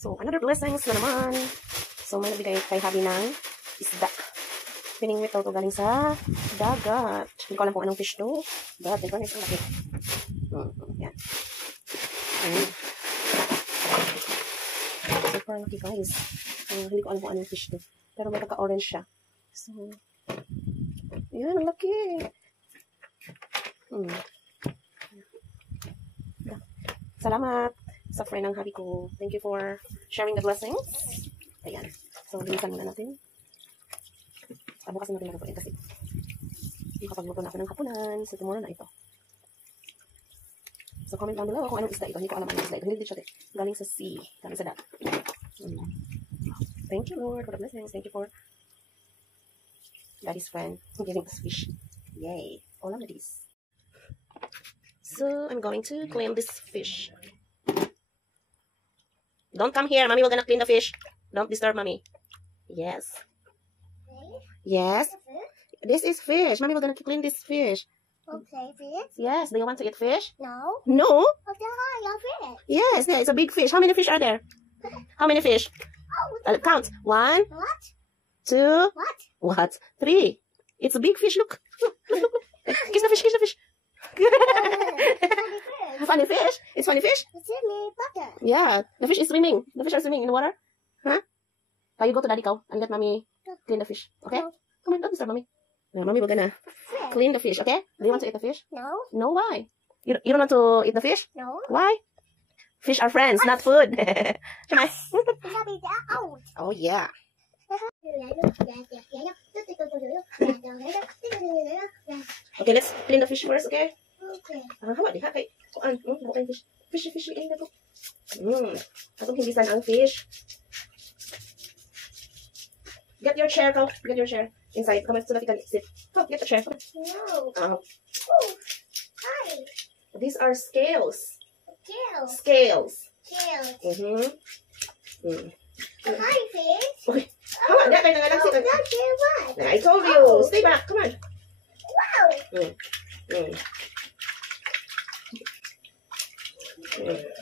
So, another blessings na naman. So, may nabigay kay Habi ng isda. Piningwit daw ito galing sa dagat. Hindi ko alam kung anong fish to. But, ito na isang laki. Yan. Super laki guys. Hindi ko alam kung anong fish to. Pero may pagka-orange siya. So, yan, ang laki. Salamat sa friend ng Habi ko. Thank you for sharing the blessings. Ayan. So, binisan muna natin. Bukas natin magpupuin kasi makapagluto na ako ng hapunan. So, tomorrow na ito. So, comment down below kung anong isda ito. Hindi ko alam anong isda ito. Hindi din siya galing sa sea. Galing sa dagat. Thank you, Lord, for the blessings. Thank you for Daddy's friend giving us fish. Yay. All of these. So, I'm going to clean this fish. Don't come here. Mommy, we're gonna clean the fish. Don't disturb Mommy. Yes. Yes. This is fish. Mommy, we're gonna clean this fish. Okay, fish? Yes. Do you want to eat fish? No. No? Okay, your fish. Yes, yeah, it's a big fish. How many fish are there? How many fish? Count. 1, What? 2, What? 3. It's a big fish. Look. Look. Kiss the fish, kiss the fish. Funny fish. It's funny fish. It's in me butter. Yeah, the fish is swimming. The fish are swimming in the water. Huh? Now you go to Daddy cow and let Mommy clean the fish. Okay? No. Come on, don't disturb Mommy. Now, Mommy, we're gonna clean the fish, okay? Do you want to eat the fish? No. No, why? You don't want to eat the fish? No. Why? Fish are friends, not food. Come on. It's gonna be out. Oh, yeah. Okay, let's clean the fish first, okay? Okay. How about the happy? Okay, fish. Fish, ayun na to. Atong hinisan ang fish. Get your chair, go. Get your chair. Inside. Come on, so that you can sit. Go, get the chair. Come No. on. Oh. Hi. These are scales. Kill. Scales. Kill. Hi, fish. Okay. How about that? Kaya nangalang sit. Not kill what? I told you. Stay back. Come on. Wow.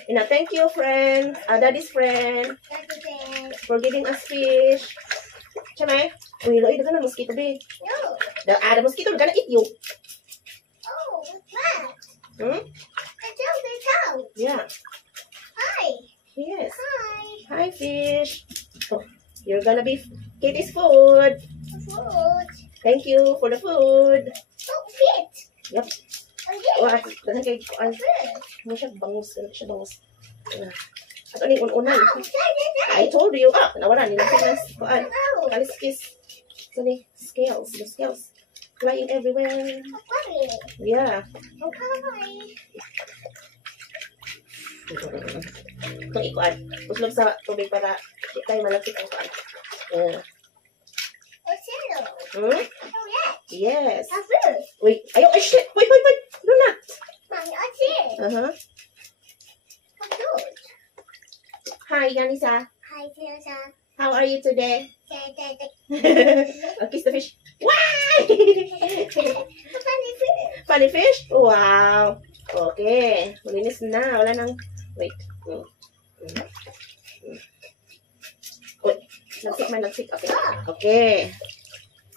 And thank you, friend. Daddy's friend. That's the thing. For giving us fish. Chamay? Uy, loy, dagan na mosquito, babe. No. The mosquito are gonna eat you. Oh, what's that? Hmm? It's out the cow. Yeah. Hi. Yes. Hi. Hi, fish. Oh, you're gonna be Katie's food. Food. Thank you for the food. Oh, fit. Yep. Oh, yeah. Oh, dagan kay kuan. Mo siya bangus, siya bangus. Ato ni unan. I told you. Nawala ni nasa kuan. Oh, Kaliskis. So ni scales, the scales flying everywhere. funny. Yeah. Okay. Itong ikuan. Uslog sa tubig para di tayo malapit ang kuan. It's yellow. Hmm? Oh, yeah. Yes. A fruit. Wait. Ayaw. Ay, shit. Wait. Do not. Mommy, what's it? Uh-huh. A fruit. Hi, Yanisa. Hi, Tirsa. How are you today? A I'll kiss the fish. Why? funny fruit. Funny fish? Wow. Okay. Malinis na. Wala nang... Wait. Wait. Nagsik. Okay. Okay.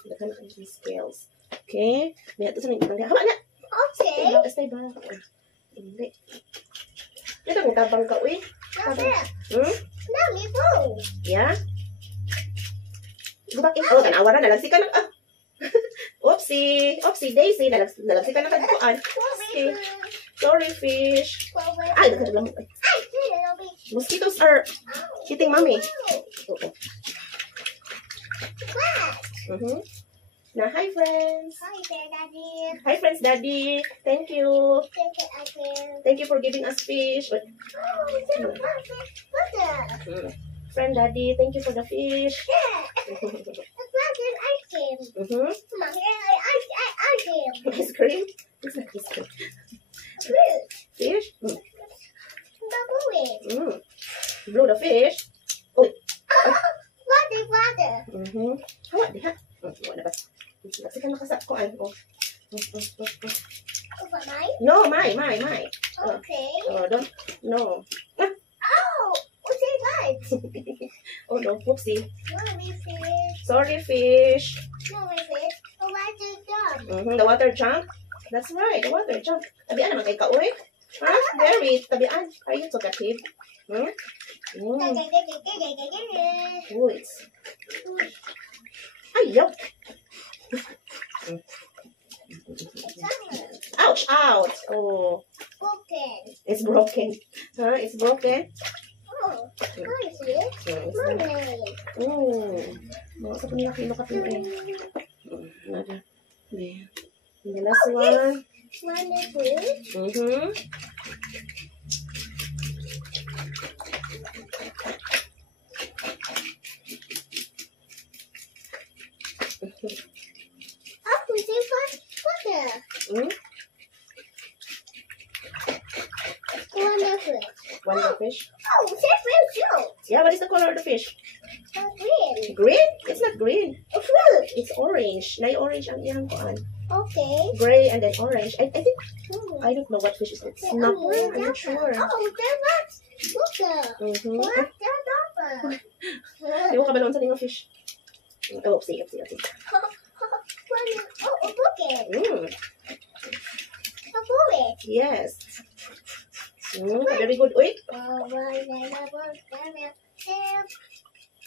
Naghan na yung scales. Okay. May ato sa mga ibang. Haba na. Okay. Stay back. Hindi. Ito kung tabang ka, uy. That's it. Hmm? Mommy, boom. Yeah? Go back in. Oh, tanawa na. Nalagsi ka na. Oopsie. Oopsie daisy. Nalagsi ka na kagpuan. Okay. Sorry, fish. Ay, nagkadalang. Mosquitoes are eating mommy. Now, hi, friends. Hi there, Daddy. Hi, friends, Daddy. Thank you. Take it, I can. Thank you for giving us fish. Oh, it's a butter. Friend, Daddy, thank you for the fish. Yeah. It's not an ice cream. Mommy, ice cream. Ice cream? It's not ice cream. Fruit. Fish? Bubble. Blow the fish. Oh. Water. How about that? What about? Kasi ka nakasak ko. Oh. But mine? No, my. Okay. Don't. No. Oh, what's it like? Oh no, whoopsie. Mommy fish. Sorry, fish. Mommy fish. Oh, why do you jump? The water jump. That's right, the water jump. Tabian naman kay kaoy. Ha? Very, tabian. Are you talkative? Hmm? Mm. Oh, it's... Ayaw. Ouch, ouch. Oh, Broken. it's broken. Huh? It's broken. Oh, I see it. It's Mommy. Mga sa punila kilo ka pinto eh. Nada. Yeah. The last one. Mommy fish. Oh, we see water. Wonderful. One fish. Oh, different fruit. Yeah, what is the color of the fish? Green. Green? It's not green. A fruit. It's orange. Nay orange ang iyang kuan. Okay. Gray and then orange. I think Hmm. I don't know what fish is it. Snapper? I'm not sure. Oh, there was water. What? There's water. Di ko kabaloon sa tingong fish. Oh, oopsie. Oh, a bucket. A bullet. Yes. Very good. Uy,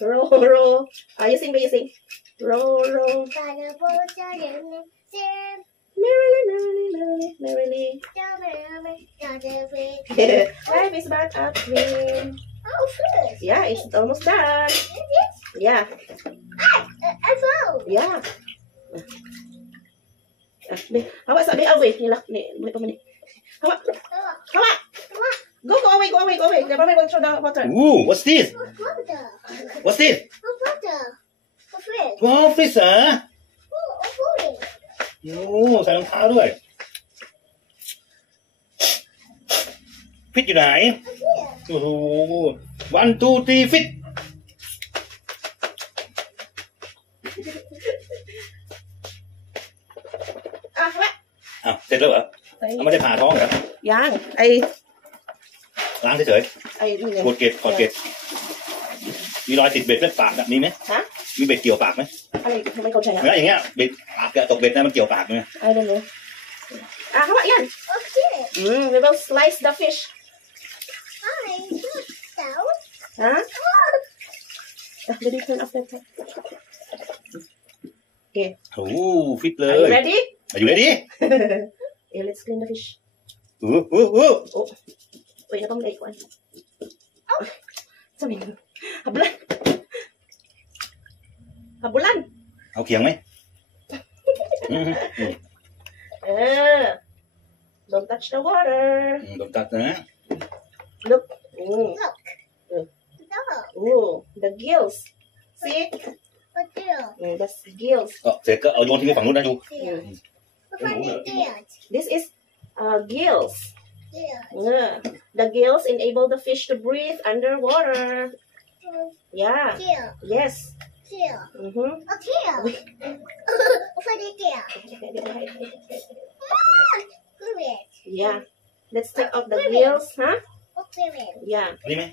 Oh, row. You sing, you sing. Row. Merrily. Life is but a dream. Oh, fruit. Yeah, it's almost done. Yeah. A phone. Yeah. Hawa sabi away nila ni pa man. Hawa. Go away. Never mind, go through the water. Ooh, what's this? Water. What's this? Water. A fish. Wow, fish เหรอ Oh, a bullet. โอ้ใส่รองเท้าด้วยฟิตอยู่ไหน A fish. โอ้โห one two three ฟิต Hawa. อ้าวเสร็จแล้วเหรอเอาไม่ได้ผ่าท้องเหรอ Yang, ล้างเฉย I ๆกดเกล็ดกดเกล็ดมีรอยติดเบ็ดไหมปากแบบนี้ไหม ฮะ มีเบ็ดเกี่ยวปากไหม ไม่เข้าใจอ่ะ แล้วอย่างเงี้ยเบ็ดปากตกเบ็ดนะมันเกี่ยวปากไหม I don't know. Hawa, yan. A fish. We will slice the fish. Hi. Down. Huh? Did you turn off the tap? โอ้ฟิตเล Are you ย ready? อยู่เลยดิ Yeah, let's clean the fish. โอ้ Wait, na pang late one. Sabi mo. Habulan. Habulan. เอาเขียงไหม Don't touch the water. ต้องตัดนะ Look. No. The gills. See? A deer. That's gills. ก็เสร็จก็เอาโยนทิ้งไปฝั่งนู้นนะดู Deer. A funny deer. This is gills. Deer. The gills enable the fish to breathe underwater. Yeah. Deer. Yes. Deer. Mm-hmm. A deer. A funny deer. Good. Yeah. Let's take out the gills, huh? Okay. Yeah. นี่ไหม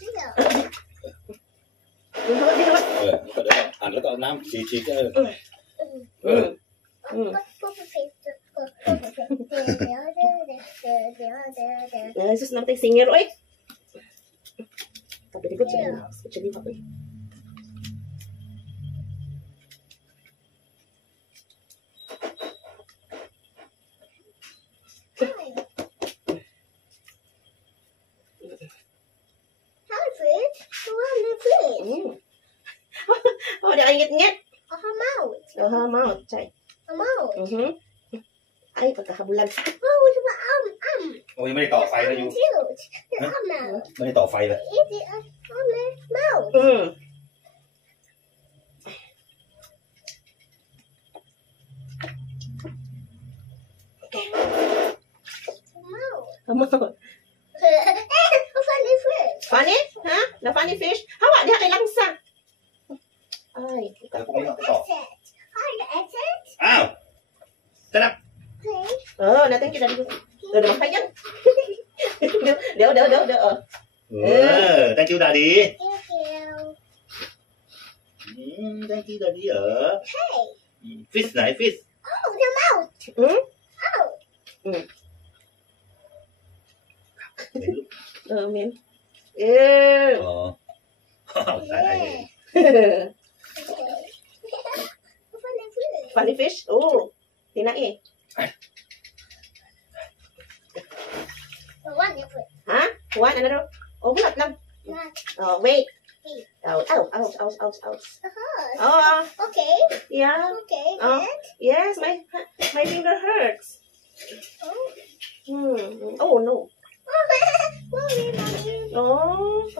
Deer. ก็เดี๋ยวหั่นแล้วก็เอาน้ำฉีกๆก็This is nothing singer, oy. Tapi dia kecil, kecil ni tapi. Oh, dia ngit-ngit. Mau, cai. Ay, pagkakabulan. โอ้ยไม่ได้ต่อไฟเลยอยู่ไม่ได้ต่อไฟเลย Funny? Ha? The funny fish? Hawa, dia kay langsa. Ay, แล้วพวกนี้เอาไปต่ออ้าวจะนับ natin kita dulu. Udah makan yan. Dia. thank you daddy Thank you, Daddy. Hey. Fish này, fish. Oh, the mouth. Hmm? Oh. Miên. Yeah. Tại này. Funny fish. Oh. Tinae. Ha? One, ano daw? Oh, bulat lang. Oh, wait. Ouch, ouch, ouch, ouch, ouch, ouch. Oh, Okay. yeah. Okay. Oh. And? Yes, my finger hurts. Oh. Oh, no. Mommy, mommy. Oh,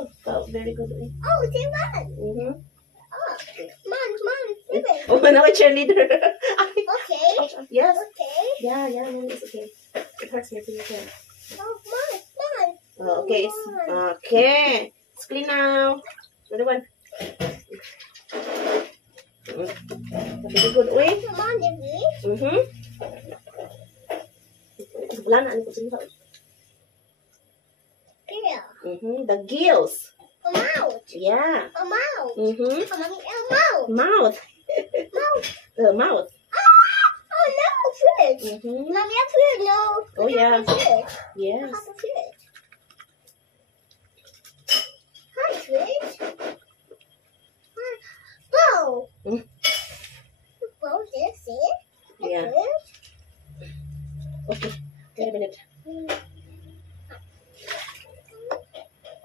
very good. Oh, they won. Mm-hmm. Oh, mom, ribbon. Oh, now a cheerleader. Okay. Yes. Okay. Yeah, no, it's okay. It hurts me too. Oh, mom. Oh, okay. Okay. It's clean now. Another one. Very good. Wait. Mom, Debbie. Mm-hmm. Wala na. Ano ko sino? Here. Mm-hmm. The gills. A mouth. Yeah. A mouth. Mm-hmm. Mommy, a mouth. Mouth. Mouth. Oh, no, fish. Mm-hmm. Mommy, a fish. No. Oh, yeah. Fish. Yes. Have a fish. Hi, fish. Hi. Bow. Mm. Bow, this is. Yeah. Okay. Wait a minute.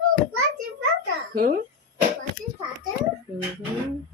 Oh, what's your brother? Hmm? What's your father? Mm-hmm.